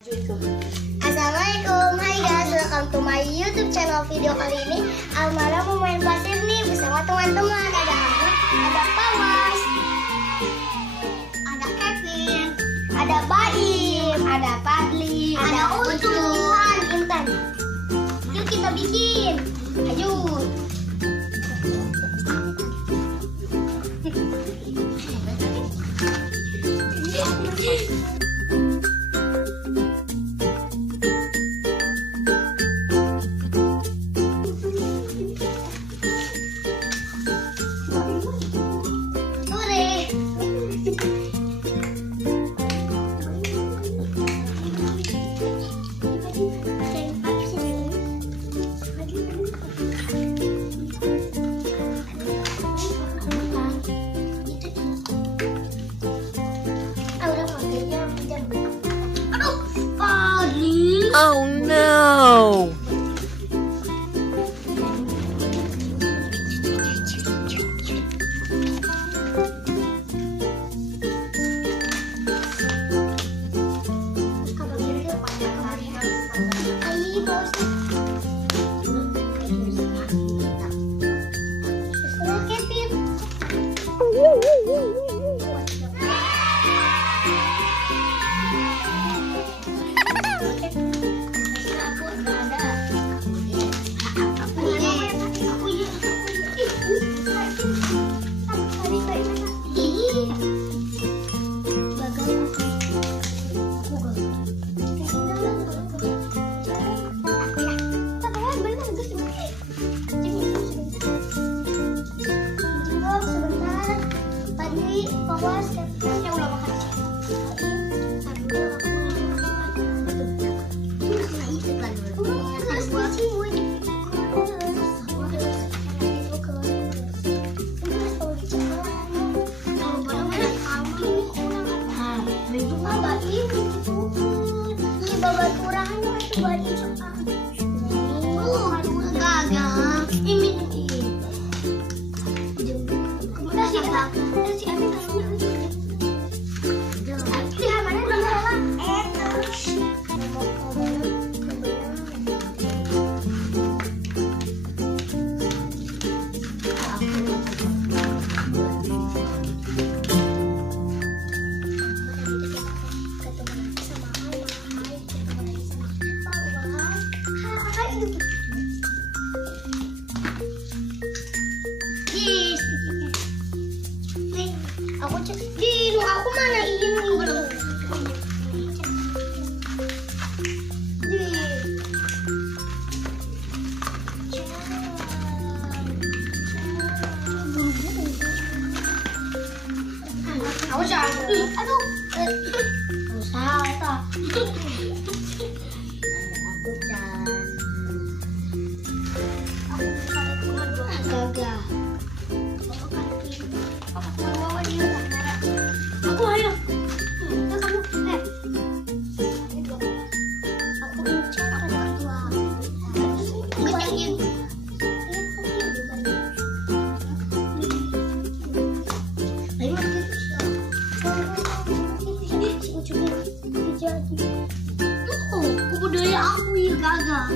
Assalamualaikum, hai guys, welcome to my YouTube channel. Video kali ini Almara mau main pasir nih bersama teman-teman. Ada Ahmad, ada Pawas, ada Kevin, ada Baim, ada Fadli, ada Utuhan, Intan. Yuk kita bikin. Ayo. Oh no! Aku mana ini? Aku jangan. Aduh. Usaha eta. Aku jangan. Gagal. Aku ayo. Kamu. Aku bicara kedua. Budaya aku ya gagal.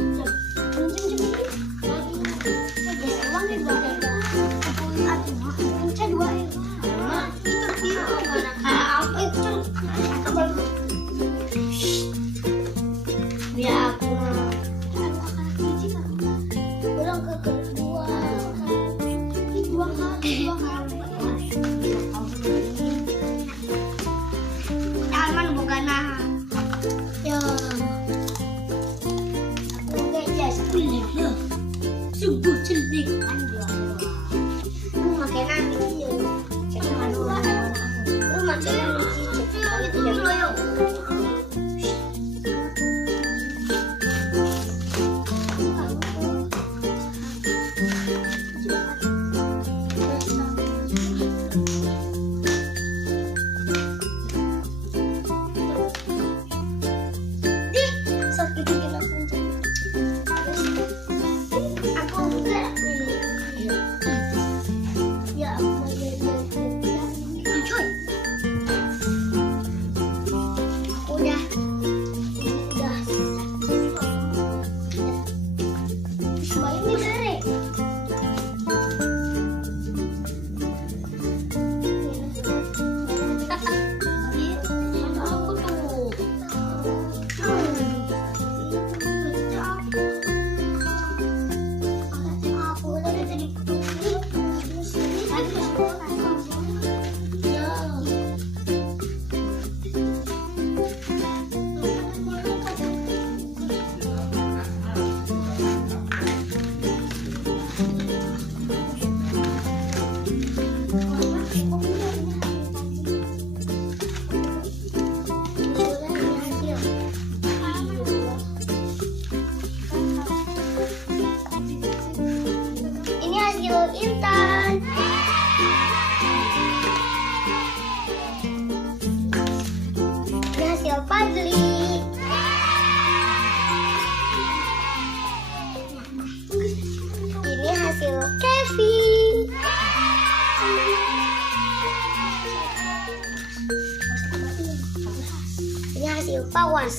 hasil pawas.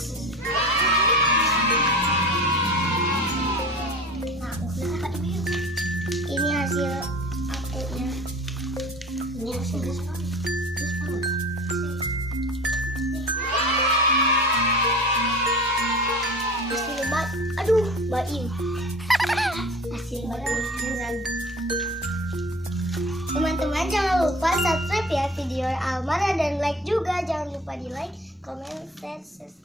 Ini hasil akunya. Ini hasil baim. Hasil baim. Teman-teman jangan lupa subscribe ya video Almara dan like juga. Jangan lupa di like, comment, share, subscribe.